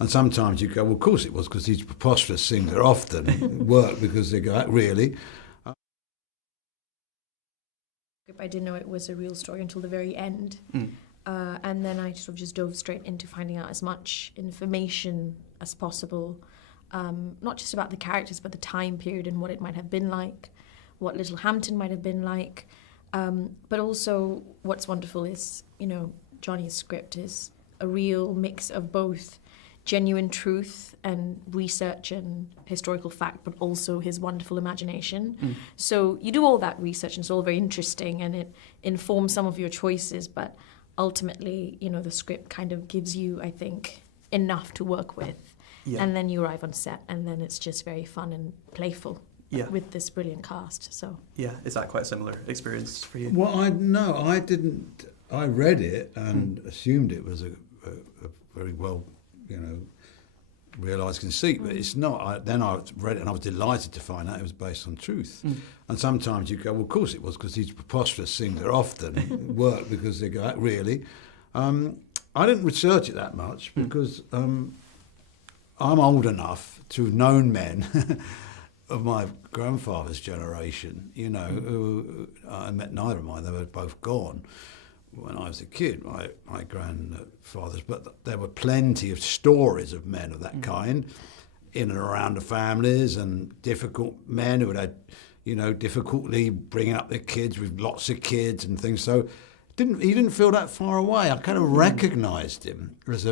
And sometimes you go, well, of course it was, because these preposterous things are often work because they go, really? I didn't know it was a real story until the very end. And then I sort of just dove straight into finding out as much information as possible, not just about the characters, but the time period and what it might have been like, what Littlehampton might have been like. But also what's wonderful is, Johnny's script is a real mix of both genuine truth and research and historical fact, but also his wonderful imagination. So you do all that research and it's all very interesting and it informs some of your choices, but ultimately, the script kind of gives you, I think, enough to work with. Yeah. And then you arrive on set and then it's just very fun and playful. Yeah. With this brilliant cast. So yeah, is that quite a similar experience for you? Well, I didn't. I read it and assumed it was a very well, realised conceit, but it's not. Then I read it and I was delighted to find out it was based on truth. And sometimes you go, well, of course it was, because these preposterous things are often work because they go, really? I didn't research it that much because I'm old enough to have known men of my grandfather's generation, who I met neither of mine. They were both gone when I was a kid, my grandfathers, but there were plenty of stories of men of that kind in and around the families, and difficult men who had difficulty bringing up their kids with lots of kids and things. So he didn't feel that far away. I kind of recognised him as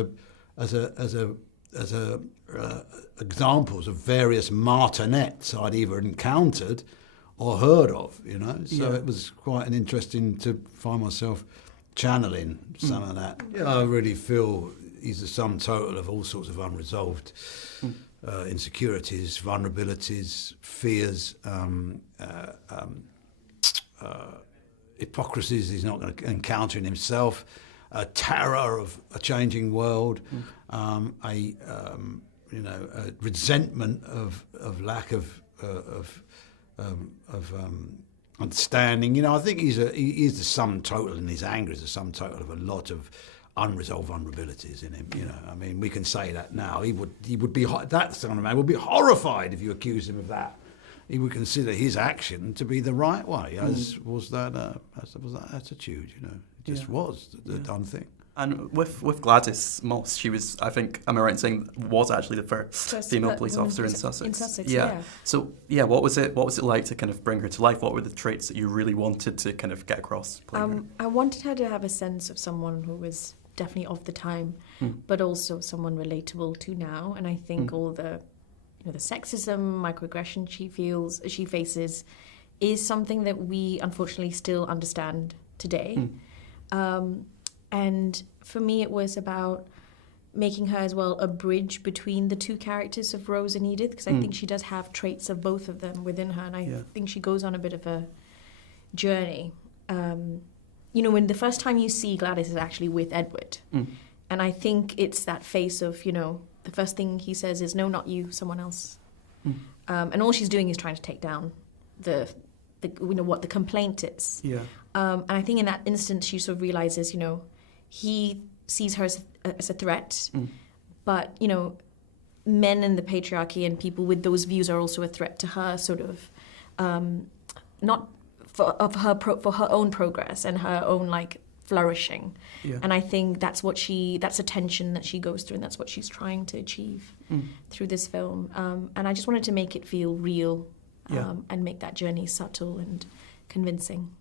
examples of various martinets I'd either encountered or heard of, So it was quite an interesting to find myself channeling some of that. I really feel he's the sum total of all sorts of unresolved insecurities, vulnerabilities, fears, hypocrisies he's not going to encounter in himself, a terror of a changing world, a resentment of lack of understanding. I think he is the sum total, and his anger is the sum total of a lot of unresolved vulnerabilities in him. I mean, we can say that now. He would be that sort of man would be horrified if you accused him of that. He would consider his action to be the right way, as was that attitude. It just was the done thing. And with Gladys Moss, she was, I think, am I right in saying, was actually the first female police officer in Sussex? In Sussex, yeah. So, what was it like to kind of bring her to life? What were the traits that you really wanted to kind of get across playing her? I wanted her to have a sense of someone who was definitely of the time, but also someone relatable to now. And I think all the, the sexism, microaggression she faces is something that we unfortunately still understand today. And for me, it was about making her as well a bridge between the two characters of Rose and Edith, because I think she does have traits of both of them within her, and I think she goes on a bit of a journey. When the first time you see Gladys is actually with Edward, and I think it's that face of, the first thing he says is, no, not you, someone else. And all she's doing is trying to take down what the complaint is. And I think in that instance, she sort of realizes, he sees her as a threat, but, men in the patriarchy and people with those views are also a threat to her, sort of, not for her own progress and her own, flourishing. And I think that's a tension that she goes through, and that's what she's trying to achieve through this film. And I just wanted to make it feel real and make that journey subtle and convincing.